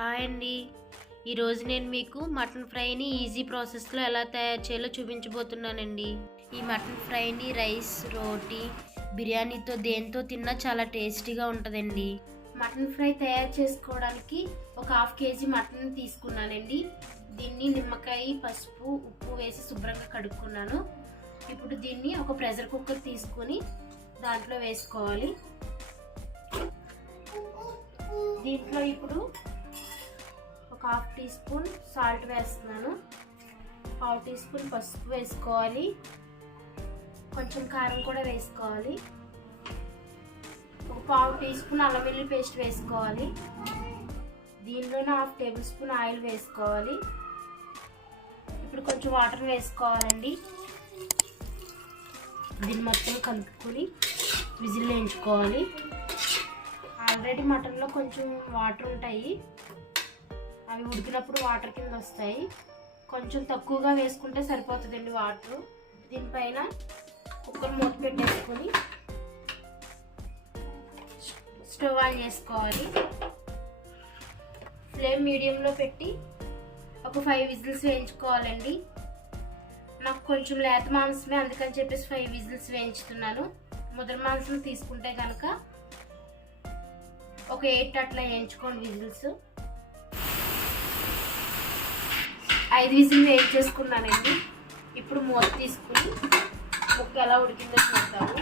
Hi అండి. ఈరోజు నేను మీకు మటన్ ఫ్రైని ఈజీ ప్రాసెస్లో ఎలా తయారు చేయాలో చూపించబోతున్నానండి. ఈ మటన్ ఫ్రైని రైస్ రోటీ బిర్యానీతో దేంతో తిన్నా చాలా టేస్టీగా ఉంటుందండి. మటన్ ఫ్రై తయారు చేసుకోవడానికి ఒక హాఫ్ కేజీ మటన్ తీసుకున్నానండి. దీన్ని నిమ్మకాయ పసుపు ఉప్పు వేసి శుభ్రంగా కడుక్కున్నాను. ఇప్పుడు దీన్ని ఒక ప్రెషర్ కుక్కర్ తీసుకొని దాంట్లో వేసుకోవాలి. దీంట్లో ఇప్పుడు ఒక హాఫ్ టీ స్పూన్ సాల్ట్ వేస్తున్నాను. హాఫ్ టీ స్పూన్ పసుపు వేసుకోవాలి. కొంచెం కారం కూడా వేసుకోవాలి. ఒక పావు టీ స్పూన్ అల్లం వెల్లుల్లి పేస్ట్ వేసుకోవాలి. దీనిలోనే హాఫ్ టేబుల్ స్పూన్ ఆయిల్ వేసుకోవాలి. ఇప్పుడు కొంచెం వాటర్ వేసుకోవాలండి. దీన్ని మొత్తం కలుపుకొని విజిల్ వేయించుకోవాలి. ఆల్రెడీ మటన్లో కొంచెం వాటర్ ఉంటాయి. అవి ఉడికినప్పుడు వాటర్ కింద వస్తాయి. కొంచెం తక్కువగా వేసుకుంటే సరిపోతుందండి వాటర్. దీనిపైన కుక్కర్ మూత పెట్టేసుకొని స్టవ్ ఆన్ చేసుకోవాలి. ఫ్లేమ్ మీడియంలో పెట్టి ఒక ఫైవ్ విజిల్స్ వేయించుకోవాలండి. నాకు కొంచెం లేత మాంసమే అందుకని చెప్పేసి ఫైవ్ విజిల్స్ వేయించుతున్నాను. ముద్ర మాంసం తీసుకుంటే కనుక ఒక ఎయిట్ అట్లా వేయించుకోండి విజిల్స్. ఐదు విజిల్ వేయించేసుకున్నానండి చేసుకున్నానండి. ఇప్పుడు మూత తీసుకుని ముక్క ఎలా ఉడికిందో చూద్దాము.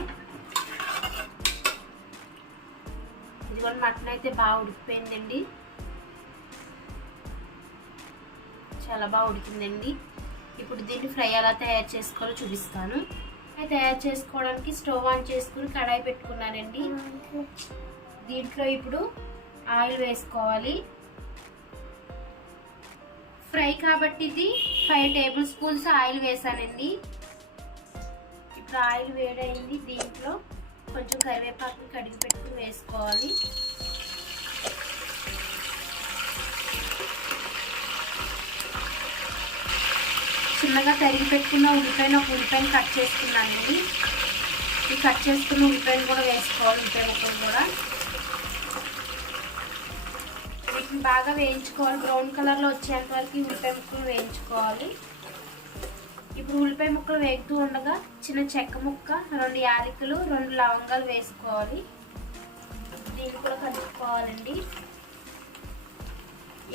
ఇదిగోండి మటన్ అయితే బాగా ఉడికిపోయిందండి. చాలా బాగా ఉడికిందండి. ఇప్పుడు దీన్ని ఫ్రై ఎలా తయారు చేసుకోవాలో చూపిస్తాను. తయారు చేసుకోవడానికి స్టవ్ ఆన్ చేసుకుని కడాయి పెట్టుకున్నానండి. దీంట్లో ఇప్పుడు ఆయిల్ వేసుకోవాలి. కాబట్టి ఇది ఫైవ్ టేబుల్ స్పూన్స్ ఆయిల్ వేసానండి. ఇప్పుడు ఆయిల్ వేడైంది దీంట్లో కొంచెం కరివేపాకు కడిగి పెట్టుకుని వేసుకోవాలి. చిన్నగా తరిగి పెట్టుకున్న ఉల్లిపాయను ఒక ఉల్లిపాయను కట్ చేసుకున్నానండి. ఈ కట్ చేసుకున్న ఉల్లిపాయను కూడా వేసుకోవాలి ఉల్లిపాయ ముక్కలు కూడా. వీటిని బాగా వేయించుకోవాలి. బ్రౌన్ కలర్లో వచ్చేంత వరకు ఈ ఉల్లిపాయ ముక్కలు వేయించుకోవాలి. ఇప్పుడు ఉల్లిపాయ ముక్కలు వేగుతూ ఉండగా చిన్న చెక్క ముక్క రెండు యాలకులు రెండు లవంగాలు వేసుకోవాలి. దీన్ని కూడా కలుపుకోవాలండి.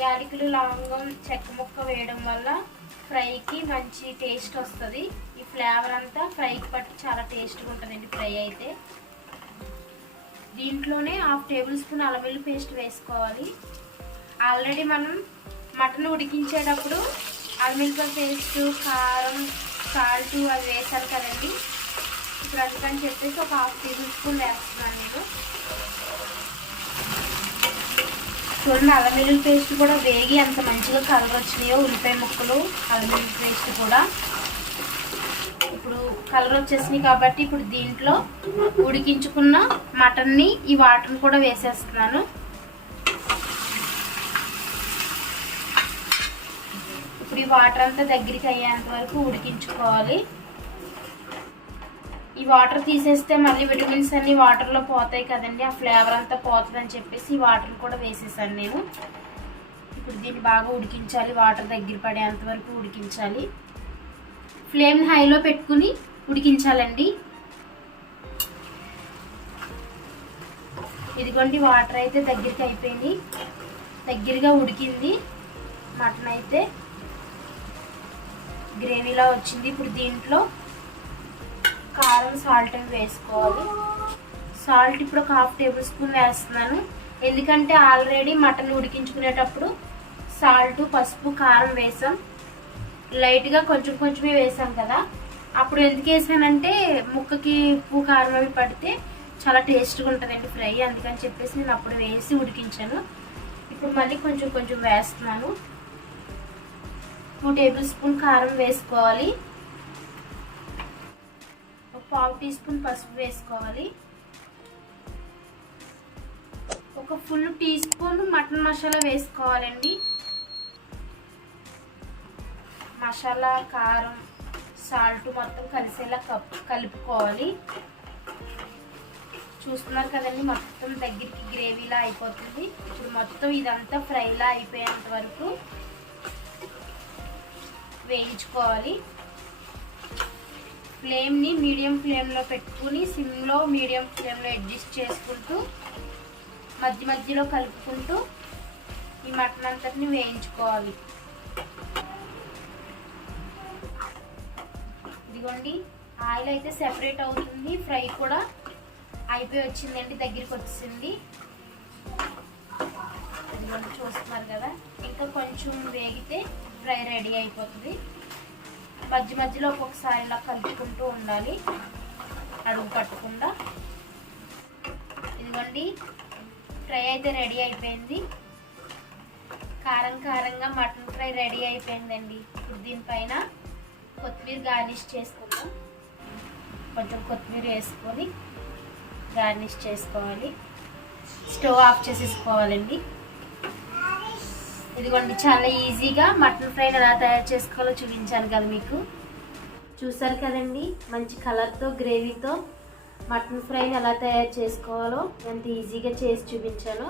యాలకులు లవంగం చెక్క ముక్క వేయడం వల్ల ఫ్రైకి మంచి టేస్ట్ వస్తుంది. ఈ ఫ్లేవర్ అంతా ఫ్రైకి పట్టి చాలా టేస్ట్గా ఉంటుందండి ఫ్రై అయితే. దీంట్లోనే హాఫ్ టేబుల్ స్పూన్ అల్లవెల్లి పేస్ట్ వేసుకోవాలి. ఆల్రెడీ మనం మటన్ ఉడికించేటప్పుడు అల్మిల్పై పేస్ట్ కారం సాల్ట్ అది వేసాను కదండి. ఇప్పుడు అందుకని చెప్పేసి ఒక హాఫ్ టేబుల్ స్పూన్ వేస్తున్నాను నేను. చూడండి అల్లం పేస్ట్ కూడా వేగి ఎంత మంచిగా కలర్ వచ్చినాయో ఉల్లిపాయ ముక్కలు అల్లం పేస్ట్ కూడా. ఇప్పుడు కలర్ వచ్చేసినాయి కాబట్టి ఇప్పుడు దీంట్లో ఉడికించుకున్న మటన్ని ఈ వాటర్ని కూడా వేసేస్తున్నాను. ఇప్పుడు ఈ వాటర్ అంతా దగ్గరికి అయ్యేంత వరకు ఉడికించుకోవాలి. ఈ వాటర్ తీసేస్తే మళ్ళీ విటమిన్స్ అన్ని వాటర్లో పోతాయి కదండి ఆ ఫ్లేవర్ అంతా పోతుంది అని చెప్పేసి ఈ వాటర్ కూడా వేసేసాను నేను. ఇప్పుడు దీన్ని బాగా ఉడికించాలి వాటర్ దగ్గర పడేంత వరకు ఉడికించాలి. ఫ్లేమ్ హైలో పెట్టుకుని ఉడికించాలండి. ఇదిగోండి వాటర్ అయితే దగ్గరికి అయిపోయింది. దగ్గరగా ఉడికింది. మటన్ అయితే గ్రేవీలా వచ్చింది. ఇప్పుడు దీంట్లో కారం సాల్ట్ అవి వేసుకోవాలి. సాల్ట్ ఇప్పుడు ఒక హాఫ్ టేబుల్ స్పూన్ వేస్తున్నాను. ఎందుకంటే ఆల్రెడీ మటన్ ఉడికించుకునేటప్పుడు సాల్ట్ పసుపు కారం వేసాం. లైట్గా కొంచెం కొంచెమే వేసాం కదా. అప్పుడు ఎందుకు వేసానంటే ముక్కకి ఉప్పు కారం అవి పడితే చాలా టేస్ట్గా ఉంటుందండి ఫ్రై. అందుకని చెప్పేసి నేను అప్పుడు వేసి ఉడికించాను. ఇప్పుడు మళ్ళీ కొంచెం కొంచెం వేస్తున్నాను. టూ టేబుల్ స్పూన్ కారం వేసుకోవాలి. ఒక పావు టీ స్పూన్ పసుపు వేసుకోవాలి. ఒక full teaspoon mutton masala వేసుకోవాలండి. మసాలా కారం సాల్ట్ మొత్తం కలిసేలా కప్పు కలుపుకోవాలి. చూస్తున్నారు కదండి మొత్తం దగ్గరికి గ్రేవీలా అయిపోతుంది. ఇప్పుడు మొత్తం ఇదంతా ఫ్రైలా అయిపోయేంత వరకు వేయించుకోవాలి. ఫ్లేమ్ని మీడియం ఫ్లేమ్లో పెట్టుకుని సిమ్లో మీడియం ఫ్లేమ్లో అడ్జస్ట్ చేసుకుంటూ మధ్య మధ్యలో కలుపుకుంటూ ఈ మటన్ అంతటిని వేయించుకోవాలి. ఇదిగోండి ఆయిల్ అయితే సెపరేట్ అవుతుంది ఫ్రై కూడా అయిపోయి వచ్చిందండి దగ్గరికి వచ్చింది. ఇదిగోండి చూస్తున్నారు కదా. ఇంకా కొంచెం వేగితే ఫ్రై రెడీ అయిపోతుంది. మధ్య మధ్యలో ఒక్కొక్కసారి ఇలా కలుపుకుంటూ ఉండాలి. అడుగు పట్టకుండా. ఇదిగోండి ఫ్రై అయితే రెడీ అయిపోయింది. కారం కారంగా మటన్ ఫ్రై రెడీ అయిపోయిందండి. ఇప్పుడు దీనిపైన కొత్తిమీర గార్నిష్ చేసుకుందాం. కొంచెం కొత్తిమీర వేసుకొని గార్నిష్ చేసుకోవాలి. స్టవ్ ఆఫ్ చేసేసుకోవాలండి. ఇదిగోండి చాలా ఈజీగా మటన్ ఫ్రైని ఎలా తయారు చేసుకోవాలో చూపించాను కదా మీకు. చూసారు కదండి మంచి కలర్తో గ్రేవీతో మటన్ ఫ్రైని ఎలా తయారు చేసుకోవాలో ఎంత ఈజీగా చేసి చూపించాను.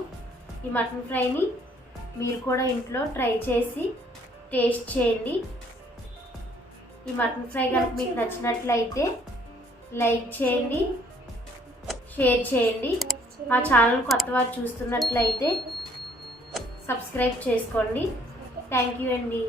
ఈ మటన్ ఫ్రైని మీరు కూడా ఇంట్లో ట్రై చేసి టేస్ట్ చేయండి. ఈ మటన్ ఫ్రై కనుక మీకు నచ్చినట్లయితే లైక్ చేయండి షేర్ చేయండి. మా ఛానల్ కొత్త వారు చూస్తున్నట్లయితే సబ్స్క్రైబ్ చేసుకోండి. థ్యాంక్ యూ అండి.